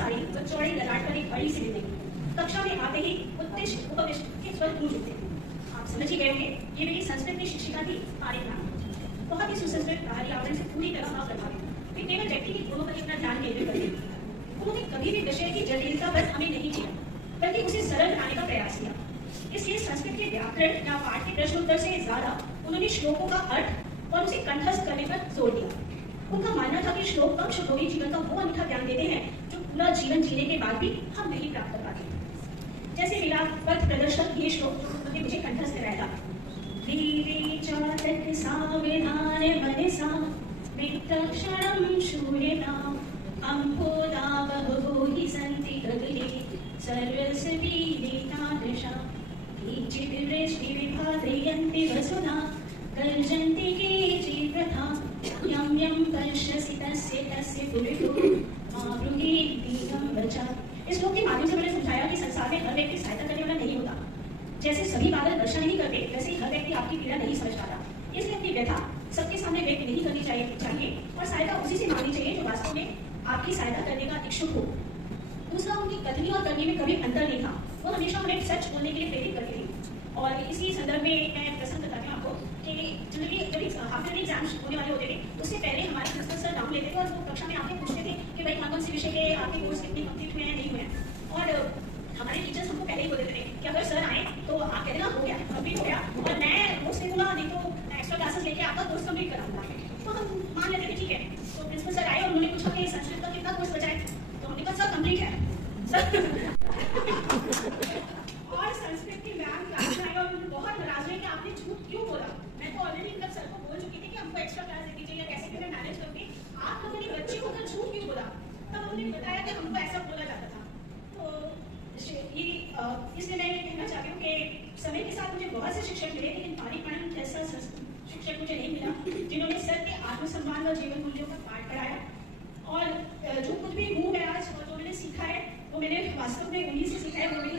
साड़ी व चौड़ी ललाट पर एक बड़ी सी बिल्डिंग। कक्षा में आते ही उत्तिष्ठ उपविष्ट के स्वर गूंज उठते। आप समझ ही गए होंगे, ये मेरी संस्कृत की शिक्षिका थी पारिका। बहुत ही सुसंस्कृत बाहरी आवरण से पूरी तरह अप्रभावित। वे केवल व्यक्ति की गुणों पर अपना ध्यान केंद्रित करते। उन्होंने कभी भी विषय की जटिलता पर हमें नहीं किया, बल्कि उसे सरल बनाने का प्रयास किया। इसलिए संस्कृत के व्याकरण या पाठ के प्रश्न उत्तर से ज्यादा उन्होंने श्लोकों का अर्थ और उसे कंठस्थ करने पर जोर दिया। उनका मानना था कि श्लोक कम शब्दों जीवन का वो अनूठा ज्ञान देते हैं जो पूरा जीवन जीने के बाद भी हम नहीं प्राप्त कर पाते। जैसे मिला पथ प्रदर्शक ये श्लोक जो उन्होंने मुझे कंठस्थ कराया था। इस श्लोक के माध्यम से मैंने समझाया कि संसार में हर व्यक्ति सहायता करने वाला नहीं होता। जैसे सभी बादल वर्षा नहीं करते, वैसे ही हर व्यक्ति आपकी पीड़ा नहीं समझ पाता। इसलिए अपनी व्यथा सबके सामने व्यक्त नहीं करनी चाहिए और सहायता उसी से मांगनी चाहिए जो वास्तव में आपकी सहायता करने का इच्छुक हो। दूसरा, उनकी कथनी और करनी में कभी अंतर नहीं था। वो हमेशा उन्हें सच बोलने के लिए प्रेरित करती थी। और इसी संदर्भ में मैं प्रसंग बताती हूँ आपको कि जनरली जब आफ्टर एग्जाम्स होने वाले होते थे, उससे पहले हमारे प्रिंसिपल सर नाम लेते थे और वो कक्षा में आके पूछते थे कि भाई कौन कौन से विषय के आपके कोर्स कितने कंप्लीट हुए हैं, नहीं हुए हैं। और हमारे टीचर्स हमको पहले ही बोल देते थे कि अगर सर आए तो आप कहते ना हो गया, कंप्लीट हो गया, और मैं कोर्स देखूंगा, नहीं तो एक्स्ट्रा क्लासेस लेके आपका कोर्स कंप्लीट कराऊंगा। तो हम मान लेते थे ठीक है। तो प्रिंसिपल सर आए और उन्होंने पूछा कि संस्कृत का कितना कोर्स बचा है, तो हमने कहा सर कंप्लीट है और संस्कृत की मैम क्लास में आई और उन्होंने बहुत नाराज हुए कि आपने झूठ क्यों बोला। मैं तो ऑलरेडी मतलब सर को बोल चुकी थी कि हमको एक्स्ट्रा क्लास दे दीजिए या कैसे भी मैं मैनेज करूंगी, आप लोगों ने बच्चे होकर झूठ क्यों बोला। तब उन्होंने बताया कि हमको ऐसा बोला जाता था। तो इसलिए मैं ये कहना चाहती हूँ कि समय के साथ मुझे बहुत से शिक्षक मिले, लेकिन पारिक जैसा शिक्षक मुझे नहीं मिला जिन्होंने सत्य, आत्मसम्मान और जीवन मूल्यों का पाठ पढ़ाया। और जो कुछ भी हूँ मैं आज और जो मैंने सीखा है वो मैंने वास्तव में उन्हीं से सीखा है। वो मेरी